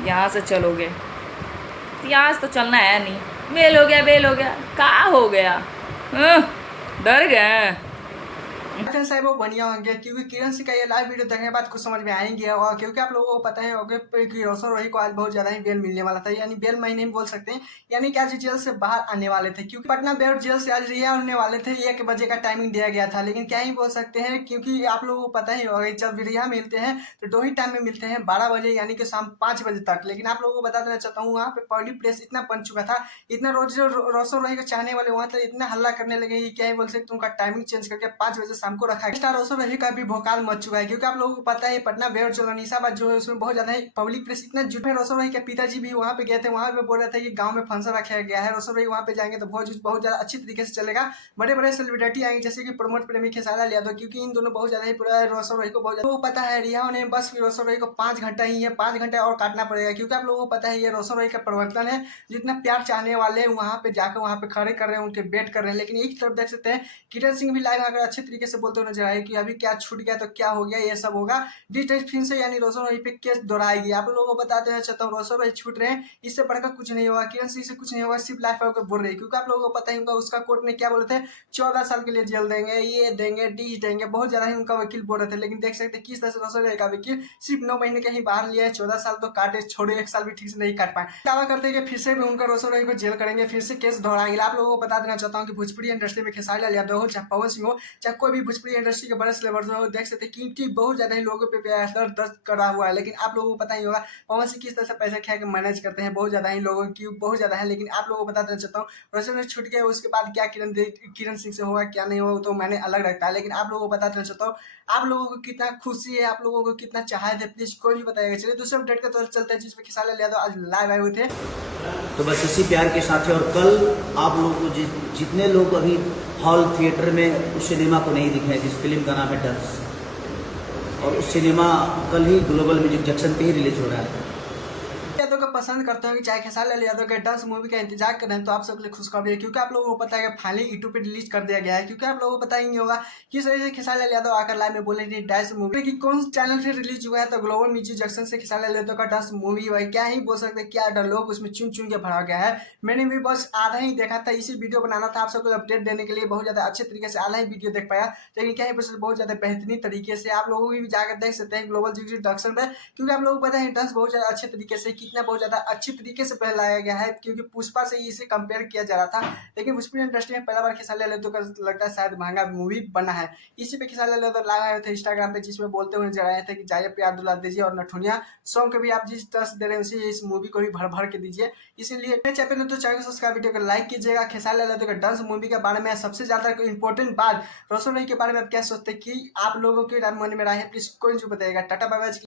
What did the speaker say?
यहाँ से चलोगे? यहाँ से तो चलना है नहीं। बेल हो गया, बेल हो गया, कहाँ हो गया? हं, डर गए? साहब वो बढ़िया होंगे क्योंकि किरण सिंह का ये लाइव वीडियो देखने के बाद कुछ समझ में आएंगे। और क्योंकि आप लोगों को पता है होगा कि रोशन रोही को आज बहुत ज्यादा ही बेल मिलने वाला था, यानी बेल महीने में बोल सकते हैं, यानी कि आज जेल से बाहर आने वाले थे क्योंकि पटना बेउर जेल से आज रिहा होने वाले थे। 1 बजे का टाइमिंग दिया गया था, लेकिन क्या ही बोल सकते हैं क्योंकि आप लोगों को पता ही होगा जब रिहा मिलते हैं तो दो ही टाइम में मिलते हैं, 12 बजे यानी कि शाम 5 बजे तक। लेकिन आप लोगों को बता देना चाहता हूँ वहाँ पे पब्लिक प्लेस इतना बन चुका था, इतना रोज रोशन रोही को चाहने वाले वहां तक इतना हल्ला करने लगे कि क्या ही बोल सकते उनका टाइमिंग चेंज करके 5 बजे शाम को रखा गया। रोशन रोही का भी भोकाल मच चुका है क्योंकि आप लोगों को पता है पटना बेउर चौरानिसाबाद जो है उसमें बहुत ज्यादा पब्लिक प्लेस इतना जुट है। रोशन रोही के पिताजी भी वहाँ पे गए थे, वहाँ पे बोल रहे थे कि गांव में फंक्शन रखा गया है, रोशन रोही वहाँ पे जाएंगे तो बहुत ज्यादा अच्छी तरीके से चलेगा। बड़े बड़े सेलिब्रिटी आएंगे जैसे कि प्रमोद प्रेमी, खेसारी यादव, क्योंकि इन दोनों बहुत ज्यादा ही पूरा रोशन रोही को बहुत ज्यादा तो पता है रिहा होने में बस रोशन रोही को 5 घंटा ही है, 5 घंटा और काटना पड़ेगा क्योंकि आप लोगों को पता है ये रोशन रोही का परिवर्तन है। जितना प्यार चाहने वाले हैं वहाँ पे जाकर वहाँ पे खड़े कर रहे हैं, उनके वेट कर रहे हैं। लेकिन एक तरफ देख सकते हैं किरण सिंह भी लाइव आकर अच्छे तरीके से बोलते हुए नजर आए कि अभी क्या छूट गया तो क्या हो गया, ये सब होगा डिटेल फिर से, यानी रोशन रोही पे केस दोहराएगी। आप लोगों को बता देना चाहता हूँ रोशन रोही छूट रहे हैं, इससे बढ़कर कुछ नहीं होगा, किरण सिंह से कुछ नहीं होगा, सिर्फ लाइफ होकर बोल रही है क्योंकि आप लोगों को पता ही होगा उसका कोर्ट ने क्या बोले थे, 14 साल के लिए जेल देंगे, ये देंगे, डीज देंगे, बहुत ज्यादा ही उनका वकील बोल रहे थे। लेकिन देख सकते किस तरह से रोशन रोही का वकील सिर्फ 9 महीने का ही बाहर लिया है, 14 साल तो काटे छोड़े, 1 साल भी ठीक से नहीं काट पाए। दावा करते हैं कि फिर से भी उनका रोशन रोही को जेल करेंगे, फिर से केस दोहराएंगे। आप लोगों को बता देना चाहता हूँ कि भोजपुरी इंडस्ट्री में खेसारी लाल यादव हो, चाहे पवन सिंह हो, चाहे कोई भी भोजपुरी इंडस्ट्री के बड़े सेलिब्रिटी हो, देख सकते हैं कि बहुत ज्यादा ही लोगों पे असर दर्द करा हुआ है। लेकिन आप लोगों को पता ही होगा पवन सिंह किस तरह से पैसे खा के मैनेज करते हैं, बहुत ज्यादा ही लोगों की बहुत ज्यादा है। लेकिन आप लोगों को बता देना चाहता हूँ रोशन छूट गया उसके बाद क्या किरण सिंह से होगा क्या नहीं होगा तो मैंने अलग रखता है। लेकिन आप लोगों को बता देना चाहता हूँ आप लोगों को कितना खुशी है, आप लोगों को कितना चाहे थे, प्लीज कोई भी बताएगा। चलिए दूसरे अपडेट का तरफ चलते हैं जिसमें खेसारी लाल यादव आज लाइव आए हुए थे। तो बस इसी प्यार के साथ है। और कल आप लोगों को जितने लोग अभी हॉल थिएटर में उस सिनेमा को नहीं दिखे हैं जिस फिल्म का नाम है डंस, और उस सिनेमा कल ही ग्लोबल म्यूजिक जंक्शन पे ही रिलीज हो रहा है। यादव को पसंद करते हो चाहे खेसारी लाल यादव के डांस मूवी का इंतजार कर रहे हैं तो आप सबके लिए खुशखबरी है क्योंकि आप लोगों को पता है कि फाइनली यूट्यूब पे रिलीज कर दिया गया है। क्योंकि आप लोगों को पता ही नहीं होगा किस वजह से खेसारी लाल यादव आकर लाइव में बोले थे डांस मूवी की कौन चैनल से रिलीज हुआ है, तो ग्लोबल म्यूजिक जंक्शन से खेसारी लाल यादव का डांस मूवी हुआ है। क्या ही बोल सकते हैं, क्या डायलॉग उसमें चुन चुन के भरा गया है। मैंने भी बस आधा ही देखा था, इसी वीडियो बनाना था आप सबको अपडेट देने के लिए, बहुत ज्यादा अच्छे तरीके से आधा ही वीडियो देख पाया। लेकिन क्या ही बहुत ज्यादा बेहतरीन तरीके से आप लोगों भी जाकर देख सकते हैं ग्लोबल म्यूजिक जंक्शन पे, क्योंकि आप लोगों को पता है डांस बहुत ज्यादा अच्छे तरीके से कितना बहुत ज्यादा अच्छी तरीके से फैलाया गया है क्योंकि पुष्पा से ही इसे कंपेयर किया जा रहा था। लेकिन भोजपुरी इंडस्ट्री में पहला बार खेसारी लाल यादव का लगता है शायद महंगा मूवी बना है। इसी पे खेसारी लाल यादव लाए हुए थे इंस्टाग्राम पे जिसमें बोलते हुए नजर आए थे कि जाइए प्यार दुला दीजिए और नठुनिया सॉन्ग के भी आप जिस तरह से दे रहे हैं उसी इस मूवी को भी भर भर के दीजिए। इसीलिए चैनल तो चैनल सब्सक्राइब, वीडियो को लाइक कीजिएगा। खेसारी लाल यादव का डांस मूवी के बारे में सबसे ज्यादा इंपॉर्टेंट बात रोशन रोही के बारे में आप क्या सोचते हैं कि आप लोगों के मन में रहा है, प्लीज कोई जो बताइएगा। Tata bye bye.